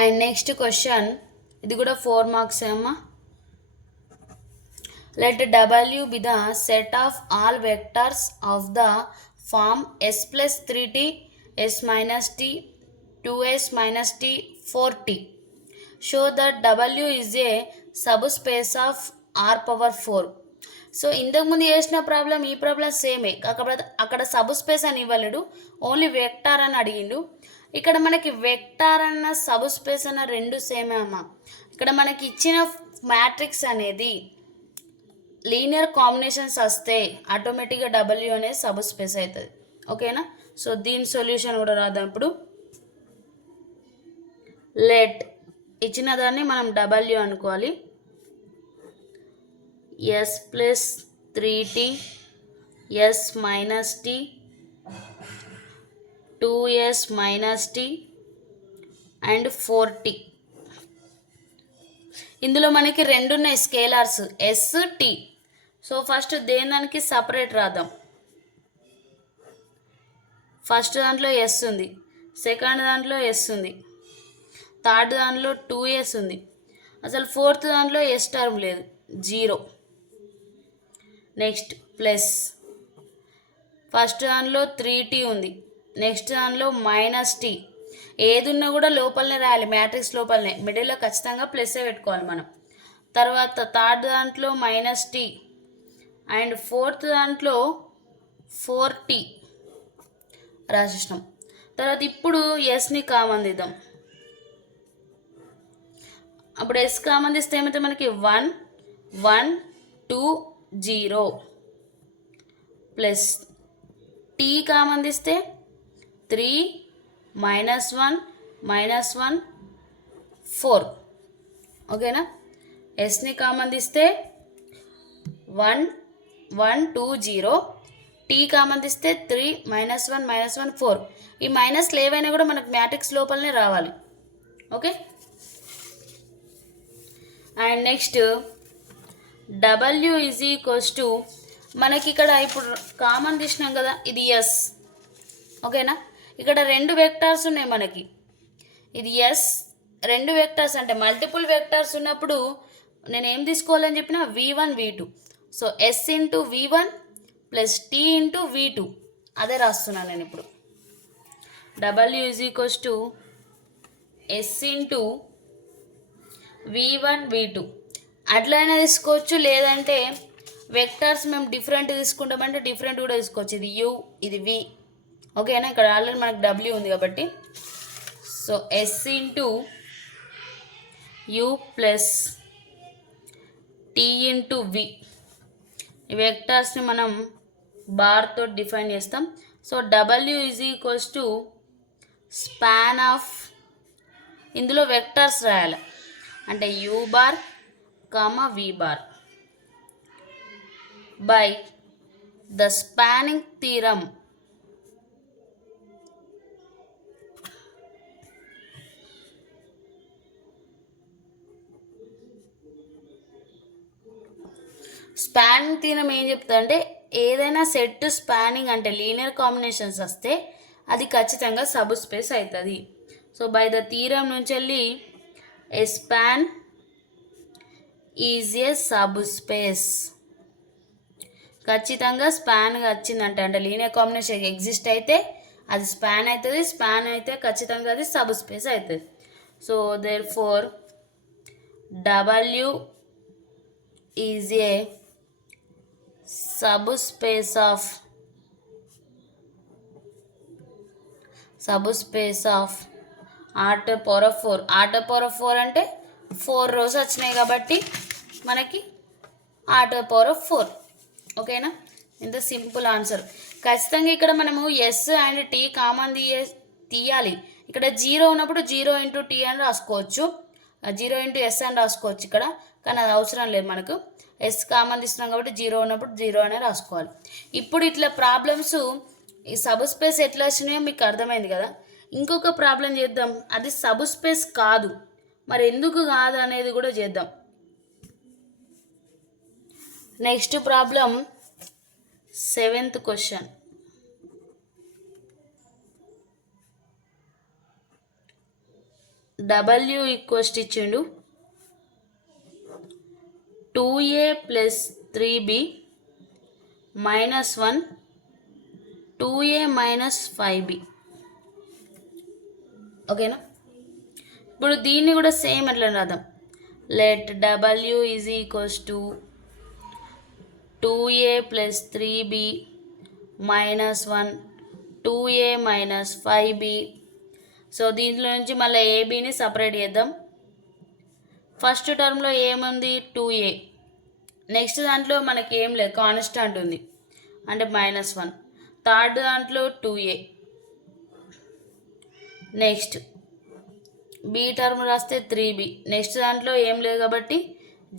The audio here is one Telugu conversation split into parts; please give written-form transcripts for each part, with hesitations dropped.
అండ్ నెక్స్ట్ క్వశ్చన్, ఇది కూడా 4 మార్క్స్ అమ్మా. Let W be the set of all vectors of the form s plus 3t, s minus t, 2s minus t, 4t. Show that W is a subspace of R power 4. So ఇంతకుముందు చేసిన ప్రాబ్లం ఈ ప్రాబ్లం సేమే, కాకపోతే అక్కడ సబ్ స్పేస్ అని ఇవ్వలేడు, ఓన్లీ వెక్టార్ అని అడిగిండు. ఇక్కడ మనకి వెక్టార్ అన్న సబ్ స్పేస్ అన్న రెండు సేమే అమ్మ. ఇక్కడ మనకి ఇచ్చిన మ్యాట్రిక్స్ అనేది లీనియర్ కాంబినేషన్స్ వస్తే ఆటోమేటిక్గా W అనేది సబ్ స్పేస్ అవుతుంది. ఓకేనా? సో దీని సొల్యూషన్ కూడా రాద్దాం ఇప్పుడు. లెట్ ఇచ్చిన దాన్ని మనం W అనుకోవాలి. s plus 3t, s minus t, 2s minus t and 4t. ఇందులో మనకి రెండు ఉన్నాయి scalars, s t. So first దేనికి సపరేట్ రాద్దాం. ఫస్ట్ దాంట్లో s ఉంది, సెకండ్ దాంట్లో s ఉంది, థర్డ్ దాంట్లో 2s ఉంది, అసలు ఫోర్త్ దాంట్లో s టర్మ్ లేదు, 0. నెక్స్ట్ ప్లస్ ఫస్ట్ దాంట్లో 3t ఉంది, నెక్స్ట్ దాంట్లో మైనస్ t. ఏది ఉన్నా కూడా లోపలనే రాయాలి, మ్యాట్రిక్స్ లోపలనే, మిడిల్లో ఖచ్చితంగా ప్లస్సే పెట్టుకోవాలి మనం. తర్వాత థర్డ్ దాంట్లో మైనస్ t అండ్ ఫోర్త్ దాంట్లో 4t రాసేసినాం. తర్వాత ఇప్పుడు ఎస్ని కామన్ తీద్దాం. అప్పుడు ఎస్ కామన్ తీస్తే ఏమైతే మనకి 1 1 2 0 ప్లస్ టీ కామన్ తీస్తే 3 -1 -1 4. ఓకేనా? ఎస్ని కామన్ తీస్తే 1 1 2 0, టీ కామన్ తీస్తే 3 -1 -1 4. ఈ మైనస్లు ఏవైనా కూడా మనకు మ్యాట్రిక్స్ లోపలనే రావాలి. Okay. And next W is equals to, మనకి ఇక్కడ ఇప్పుడు కామన్ తీసినాం కదా, ఇది ఎస్. ఓకేనా? ఇక్కడ రెండు వెక్టార్స్ ఉన్నాయి మనకి, ఇది ఎస్. రెండు వెక్టార్స్ అంటే మల్టిపుల్ వెక్టార్స్ ఉన్నప్పుడు నేను ఏం తీసుకోవాలని చెప్పిన v1 v2. So s into v1 plus t into v2, అదే రాస్తున్నాను నేను ఇప్పుడు. W is equals to s into v1 v2. అట్లయినా తీసుకోవచ్చు, లేదంటే వెక్టార్స్ మేము డిఫరెంట్ తీసుకుంటామంటే డిఫరెంట్ కూడా తీసుకోవచ్చు. ఇది u, ఇది v. ఓకేనా? ఇక్కడ ఆల్రెడీ మనకు W ఉంది కాబట్టి, so s into u plus t into v. ఈ వెక్టార్స్ని మనం బార్తో డిఫైన్ చేస్తాం. So W is equals to span of, ఇందులో వెక్టార్స్ రాయాలి అంటే u bar comma v bar by the spanning theorem. Spanning theorem ఏం చెప్తా అంటే, ఏదైనా సెట్ స్పానింగ్ అంటే లీనియర్ కాంబినేషన్స్ వస్తే అది ఖచ్చితంగా సబ్ స్పేస్ అవుతుంది. సో బై ద థీరం నుంచి వెళ్ళి ఏ span is a sub space. ఖచ్చితంగా స్పాన్ వచ్చిందంటే, అంటే లీనియర్ కాంబినేషన్ ఎగ్జిస్ట్ అయితే అది స్పాన్ అవుతుంది, స్పాన్ అయితే ఖచ్చితంగా అది సబ్ స్పేస్ అవుతుంది. So therefore W is a subspace of r to the power of 4. r to the power of 4 అంటే 4 రోస్ వచ్చినాయి కాబట్టి మనకి r to the power of 4. ఓకేనా? ఇంత సింపుల్ ఆన్సర్. ఖచ్చితంగా ఇక్కడ మనము ఎస్ అండ్ టీ కామన్ తీయాలి. ఇక్కడ 0 ఉన్నప్పుడు 0 ఇంటూ టీ అని రాసుకోవచ్చు, 0 ఇంటూ ఎస్ అని రాసుకోవచ్చు ఇక్కడ, కానీ అది అవసరం లేదు మనకు. ఎస్ కామన్ తీస్తున్నాం కాబట్టి 0 ఉన్నప్పుడు 0 అనే రాసుకోవాలి. ఇప్పుడు ఇట్లా ప్రాబ్లమ్స్ ఈ సబ్ స్పేస్ ఎట్లా వచ్చినాయో మీకు అర్థమైంది కదా. ఇంకొక ప్రాబ్లం చేద్దాం, అది సబ్ స్పేస్ కాదు, మరి ఎందుకు కాదు అనేది కూడా చేద్దాం. Next problem 7th question. W equals ఇచ్చిండు 2a plus 3b -1 2a minus 5b. ఓకేనా? ఇప్పుడు దీన్ని కూడా సేమ్ ఎట్లా రాద్దాం. Let W is equals to 2a plus 3b -1 2a minus 5b. So దీంట్లో నుంచి మళ్ళీ ఏబీని సపరేట్ చేద్దాం. ఫస్ట్ టర్మ్లో ఏముంది 2a, నెక్స్ట్ దాంట్లో మనకి ఏం లేదు, కాన్స్టాంట్ ఉంది అంటే -1. థర్డ్ దాంట్లో 2a, నెక్స్ట్ బి టర్మ్ రాస్తే 3b, నెక్స్ట్ దాంట్లో ఏం లేదు కాబట్టి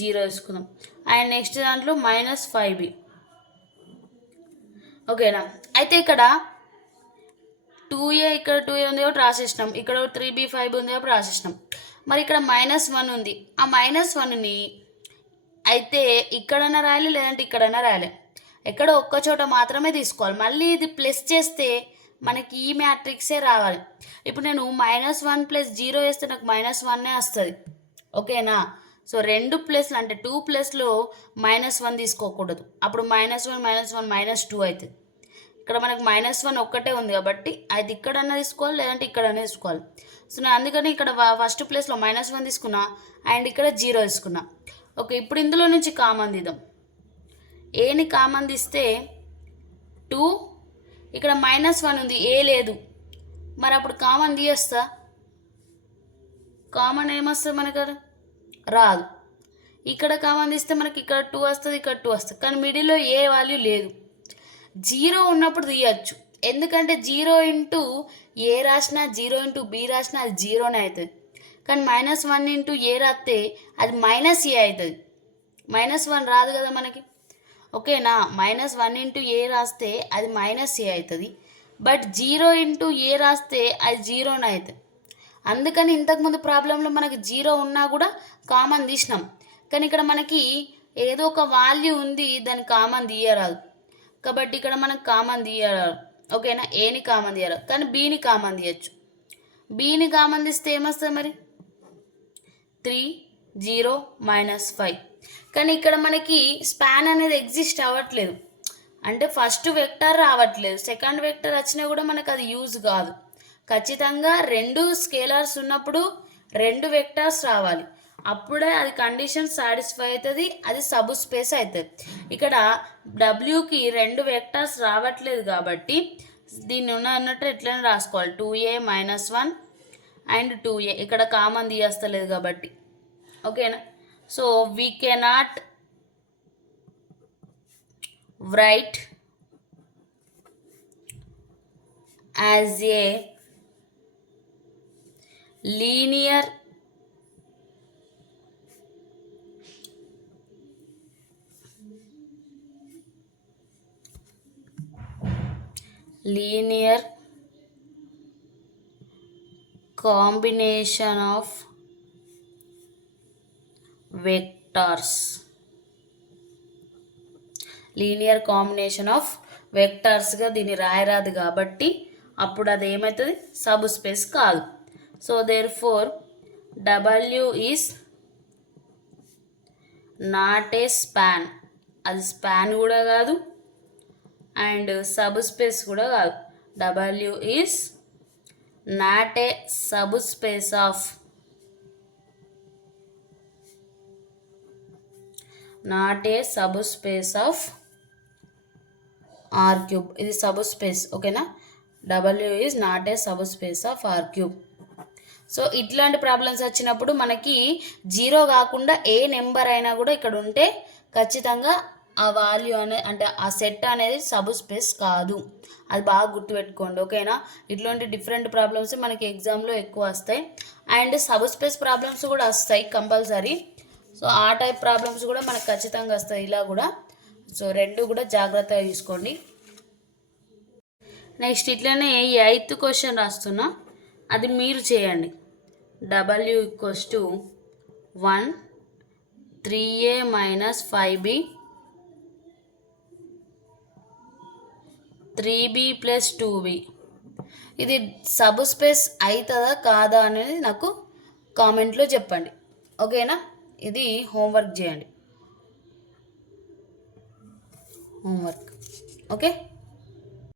0 వేసుకుందాం. అండ్ నెక్స్ట్ దాంట్లో -5b. ఓకేనా? అయితే ఇక్కడ 2a ఇక్కడ 2a ఉంది కాబట్టి రాసేసినాం, ఇక్కడ 3b 5b ఉంది కాబట్టి రాసేసినాం. మరి ఇక్కడ -1 ఉంది, ఆ -1ని అయితే ఇక్కడన్నా రాయాలి లేదంటే ఇక్కడన్నా రాయాలి. ఎక్కడ ఒక్క చోట మాత్రమే తీసుకోవాలి. మళ్ళీ ఇది ప్లస్ చేస్తే మనకి ఈ మ్యాట్రిక్సే రావాలి. ఇప్పుడు నేను -1 ప్లస్ 0 వేస్తే నాకు -1 వస్తుంది. ఓకేనా? సో 2 ప్లస్లు అంటే 2 ప్లస్లో -1 తీసుకోకూడదు, అప్పుడు -1 -2 అవుతుంది. ఇక్కడ మనకు -1 ఒక్కటే ఉంది కాబట్టి అది ఇక్కడన్నా తీసుకోవాలి లేదంటే ఇక్కడన్నా తీసుకోవాలి. సో నేను అందుకని ఇక్కడ ఫస్ట్ ప్లేస్లో -1 తీసుకున్నా అండ్ ఇక్కడ 0 తీసుకున్నా. ఓకే, ఇప్పుడు ఇందులో నుంచి కామన్ తీద్దాం. ఏని కామన్ తీస్తే 2, ఇక్కడ -1 ఉంది, ఏ లేదు, మరి అప్పుడు కామన్ తీయేస్తా. కామన్ ఏమొస్తుంది మనకు? రాదు. ఇక్కడ కామన్ తీస్తే మనకి ఇక్కడ 2 వస్తుంది, ఇక్కడ 2 వస్తుంది, కానీ మిడిల్లో ఏ వాల్యూ లేదు. 0 ఉన్నప్పుడు తీయచ్చు, ఎందుకంటే 0 ఇంటూ ఏ రాసినా 0 ఇంటూ బి రాసినా అది 0నే అవుతుంది. కానీ -1 ఇంటూ ఏ రాస్తే అది -a అవుతుంది, -1 రాదు కదా మనకి. ఓకేనా? -1 ఇంటూ ఏ రాస్తే అది -a అవుతుంది, బట్ 0 ఇంటూ ఏ రాస్తే అది 0నే అవుతుంది. అందుకని ఇంతకుముందు ప్రాబ్లంలో మనకి 0 ఉన్నా కూడా కామన్ తీసినాం, కానీ ఇక్కడ మనకి ఏదో ఒక వాల్యూ ఉంది, దాన్ని కామన్ తీయరాదు కాబట్టి ఇక్కడ మనకు కామన్ తీయరాదు. ఓకేనా? ఏని కామన్ తీయరాదు, కానీ బీని కామన్ తీయచ్చు. బీని కామన్ తీస్తే ఏమొస్తుంది మరి? 3 0 -5. కానీ ఇక్కడ మనకి స్పాన్ అనేది ఎగ్జిస్ట్ అవ్వట్లేదు, అంటే ఫస్ట్ వెక్టర్ రావట్లేదు, సెకండ్ వెక్టర్ వచ్చినా కూడా మనకు అది యూజ్ కాదు. ఖచ్చితంగా 2 స్కేలర్స్ ఉన్నప్పుడు 2 వెక్టర్స్ రావాలి, అప్పుడే అది కండిషన్ సాటిస్ఫై అవుతుంది, అది సబ్ స్పేస్ అవుతుంది. ఇక్కడ డబ్ల్యూకి 2 వెక్టర్స్ రావట్లేదు కాబట్టి దీన్ని ఉన్నట్టు ఎట్లయినా రాసుకోవాలి. 2a -1 అండ్ 2a, ఇక్కడ కామన్ తీయస్తలేదు కాబట్టి. ఓకేనా? So we cannot write as a linear combination of vectors. Linear combination of వెక్టర్స్గా దీన్ని రాయరాదు కాబట్టి అప్పుడు అది ఏమవుతుంది? సబ్ స్పేస్ కాదు. So therefore W is not a span, అది స్పాన్ కూడా కాదు అండ్ సబ్ స్పేస్ కూడా కాదు. W is not a subspace of R cube. ఇది సబ్ స్పేస్. ఓకేనా? W is not a subspace of R cube. So ఇట్లాంటి ప్రాబ్లమ్స్ వచ్చినప్పుడు మనకి 0 కాకుండా ఏ నెంబర్ అయినా కూడా ఇక్కడ ఉంటే ఖచ్చితంగా ఆ వాల్యూ అంటే ఆ సెట్ అనేది సబ్ స్పేస్ కాదు, అది బాగా గుర్తుపెట్టుకోండి. ఓకేనా? ఇట్లాంటి డిఫరెంట్ ప్రాబ్లమ్స్ మనకి ఎగ్జామ్లో ఎక్కువ వస్తాయి అండ్ సబ్ స్పేస్ ప్రాబ్లమ్స్ కూడా వస్తాయి కంపల్సరీ. సో ఆ టైప్ ప్రాబ్లమ్స్ కూడా మనకు ఖచ్చితంగా వస్తాయి ఇలా కూడా. సో 2 కూడా జాగ్రత్తగా తీసుకోండి. నెక్స్ట్ ఇట్లనే ఈ 8th క్వశ్చన్ రాస్తున్నా, అది మీరు చేయండి. W equals to 1 3a - 5b 3b + 2b. ఇది సబ్ స్పేస్ అవుతుందా కాదా అనేది నాకు కామెంట్లో చెప్పండి. ఓకేనా? ఇది హోంవర్క్ చేయండి. హోంవర్క్. ఓకే.